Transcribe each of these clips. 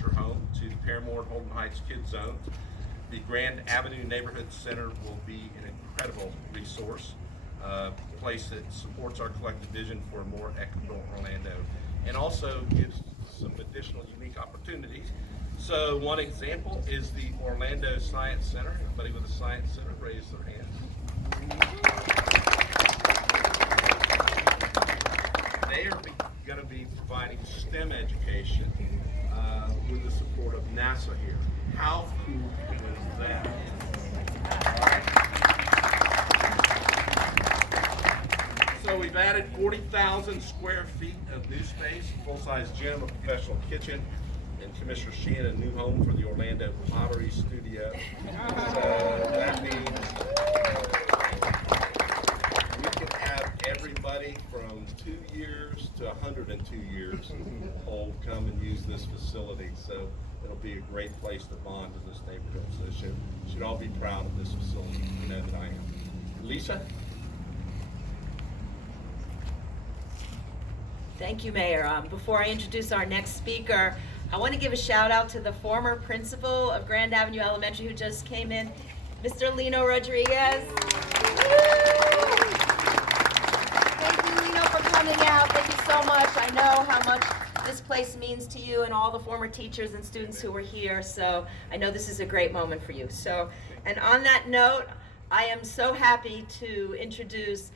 future home to the Paramore and Holden Heights Kids Zone. The Grand Avenue Neighborhood Center will be an incredible resource, place that supports our collective vision for a more equitable Orlando, and also gives some additional unique opportunities. So one example is the Orlando Science Center. Everybody with a science center, raise their hands. They are going to be providing STEM education with the support of NASA here. How cool is that? So we've added 40,000 square feet of new space, full-size gym, a professional kitchen, and Commissioner Sheehan a new home for the Orlando Pottery Studio. So that means we can have everybody from 2 years to 102 years old come and use this facility. So it'll be a great place to bond in this neighborhood. So should all be proud of this facility. You know that I am. Lisa? Thank you, Mayor. Before I introduce our next speaker, I want to give a shout out to the former principal of Grand Avenue Elementary who just came in, Mr. Lino Rodriguez. Thank you, Lino, for coming out. Thank you so much. I know how much this place means to you and all the former teachers and students who were here, so I know this is a great moment for you. So, and on that note, I am so happy to introduce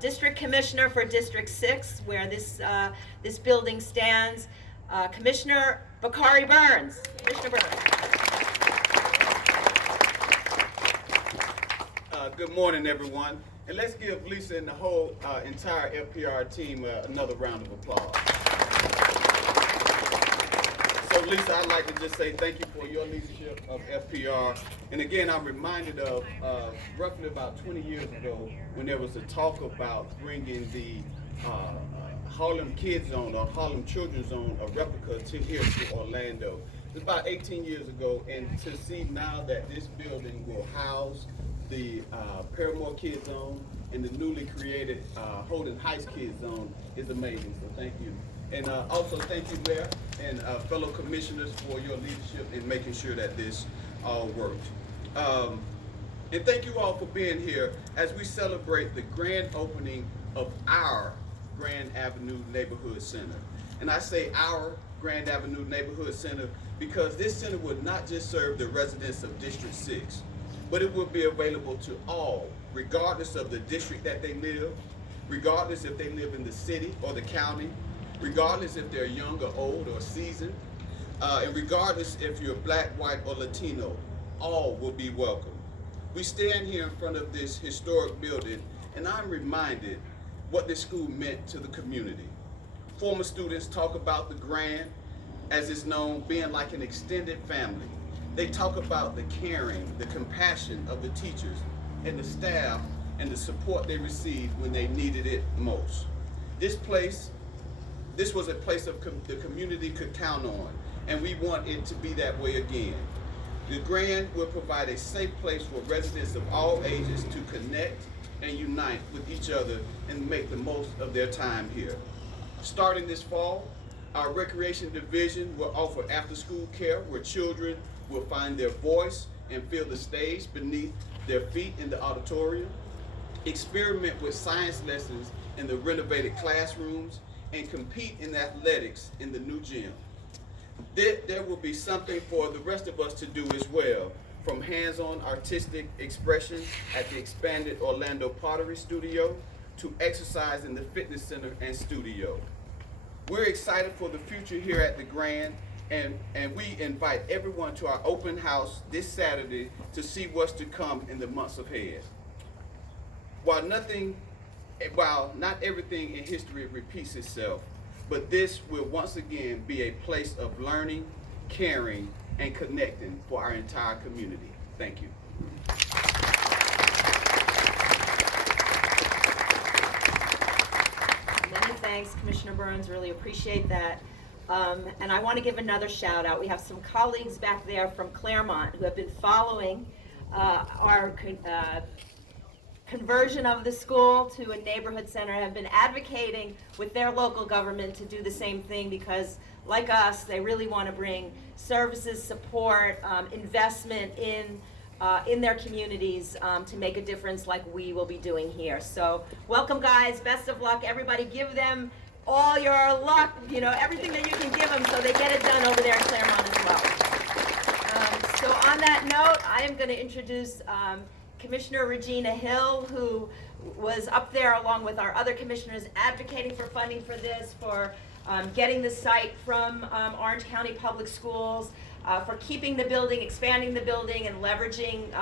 District Commissioner for District 6, where this building stands, Commissioner Bakari Burns. Commissioner Burns. Good morning, everyone. And let's give Lisa and the whole entire FPR team another round of applause. So Lisa, I'd like to just say thank you for your leadership of FPR. And again, I'm reminded of roughly about 20 years ago when there was a talk about bringing the Harlem Kids Zone or Harlem Children's Zone, a replica to here to Orlando. It's about 18 years ago, and to see now that this building will house the Paramore Kids Zone and the newly created Holden Heights Kids Zone is amazing, so thank you. And also thank you, Mayor and fellow commissioners for your leadership in making sure that this all worked. And thank you all for being here as we celebrate the grand opening of our Grand Avenue Neighborhood Center. And I say our Grand Avenue Neighborhood Center because this center will not just serve the residents of District 6, but it will be available to all, regardless of the district that they live, regardless if they live in the city or the county, regardless if they're young or old or seasoned, and regardless if you're black, white, or Latino, all will be welcome. We stand here in front of this historic building, and I'm reminded what this school meant to the community. Former students talk about the Grand, as it's known, being like an extended family. They talk about the caring, the compassion of the teachers and the staff and the support they received when they needed it most. This was a place the community could count on, and we want it to be that way again. The Grand will provide a safe place for residents of all ages to connect and unite with each other and make the most of their time here. Starting this fall, our Recreation Division will offer after-school care where children will find their voice and feel the stage beneath their feet in the auditorium, experiment with science lessons in the renovated classrooms, and compete in athletics in the new gym. There will be something for the rest of us to do as well, from hands-on artistic expression at the expanded Orlando Pottery Studio to exercise in the fitness center and studio. We're excited for the future here at the Grand, and we invite everyone to our open house this Saturday to see what's to come in the months ahead. While not everything in history repeats itself, but this will once again be a place of learning, caring, and connecting for our entire community. Thank you. Many thanks, Commissioner Burns. Really appreciate that. And I want to give another shout out. We have some colleagues back there from Claremont who have been following our conversion of the school to a neighborhood center, have been advocating with their local government to do the same thing because like us, they really want to bring services, support, investment in their communities to make a difference like we will be doing here. So welcome, guys. Best of luck. Everybody give them all your luck, you know, everything that you can give them so they get it done over there in Claremont as well. So on that note, I am going to introduce Commissioner Regina Hill, who was up there along with our other commissioners advocating for funding for this, for getting the site from Orange County Public Schools, for keeping the building, expanding the building, and leveraging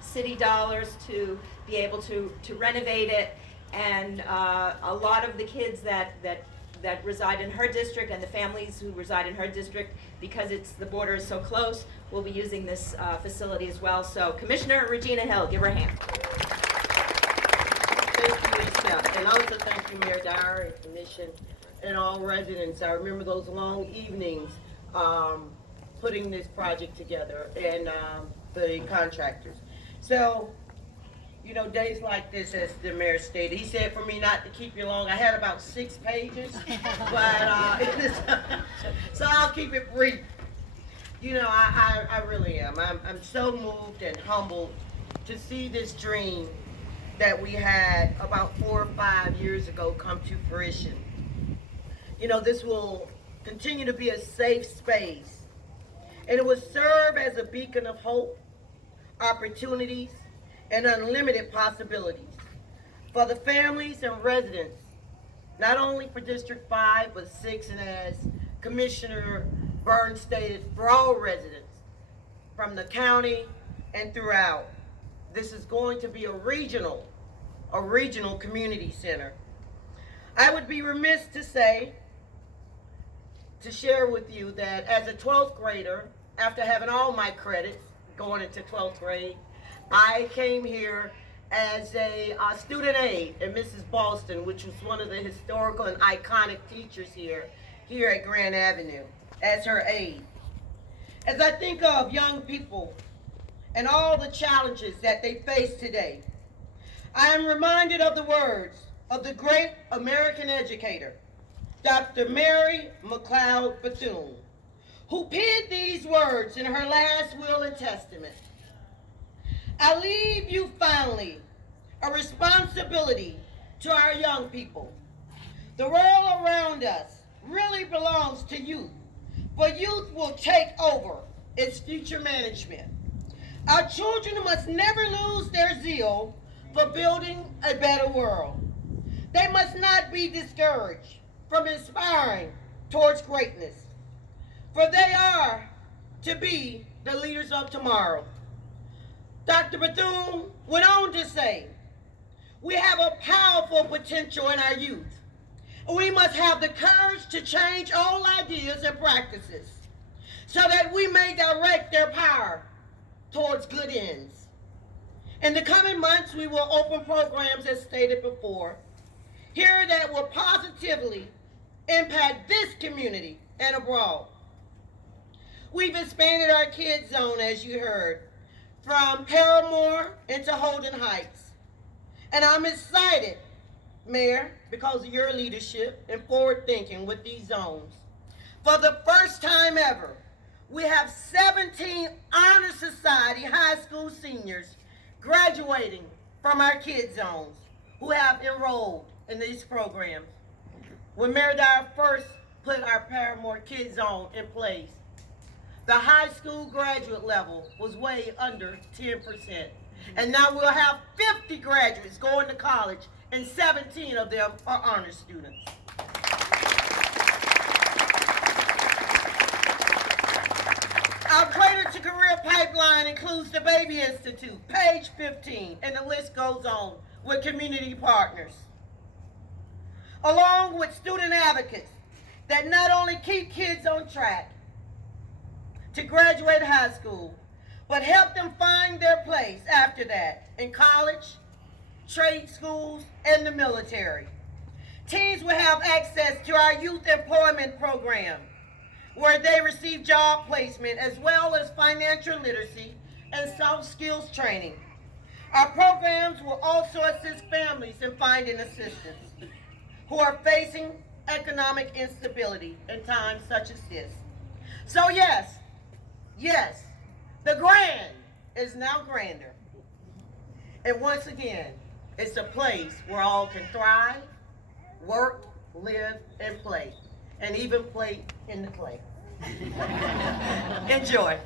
city dollars to be able to renovate it. And a lot of the kids that reside in her district and the families who reside in her district, because the border is so close, will be using this facility as well. So Commissioner Regina Hill, give her a hand. Thank you, Lisa. And also thank you, Mayor Dyer and Commission and all residents. I remember those long evenings putting this project together and the contractors. So, you know, days like this, as the mayor stated, he said for me not to keep you long. I had about 6 pages, but so I'll keep it brief. You know, I really am. I'm so moved and humbled to see this dream that we had about 4 or 5 years ago come to fruition. You know, this will continue to be a safe space, and it will serve as a beacon of hope, opportunities, and unlimited possibilities for the families and residents, not only for District 5, but 6, and as Commissioner Burns stated, for all residents from the county and throughout. This is going to be a regional community center. I would be remiss to share with you that as a 12th grader, after having all my credits going into 12th grade, I came here as a student aide at Mrs. Boston, which was one of the historical and iconic teachers here at Grand Avenue, as her aide. As I think of young people and all the challenges that they face today, I am reminded of the words of the great American educator, Dr. Mary McLeod Bethune, who penned these words in her last will and testament. I leave you finally a responsibility to our young people. The world around us really belongs to youth, for youth will take over its future management. Our children must never lose their zeal for building a better world. They must not be discouraged from inspiring towards greatness, for they are to be the leaders of tomorrow. Dr. Bethune went on to say, we have a powerful potential in our youth. We must have the courage to change old ideas and practices so that we may direct their power towards good ends. In the coming months, we will open programs, as stated before, here that will positively impact this community and abroad. We've expanded our Kids Zone, as you heard, from Paramore into Holden Heights. And I'm excited, Mayor, because of your leadership and forward thinking with these zones. For the first time ever, we have 17 Honor Society high school seniors graduating from our Kids Zones who have enrolled in these programs. When Mayor Dyer first put our Paramore Kids Zone in place, the high school graduate level was way under 10%. And now we'll have 50 graduates going to college, and 17 of them are honor students. Our Cradle to Career pipeline includes the Baby Institute, page 15, and the list goes on with community partners, along with student advocates that not only keep kids on track to graduate high school, but help them find their place after that in college, trade schools, and the military. Teens will have access to our youth employment program, where they receive job placement as well as financial literacy and soft skills training. Our programs will also assist families in finding assistance who are facing economic instability in times such as this. So yes, the Grand is now grander. And once again, it's a place where all can thrive, work, live, and play. And even play in the clay. Enjoy.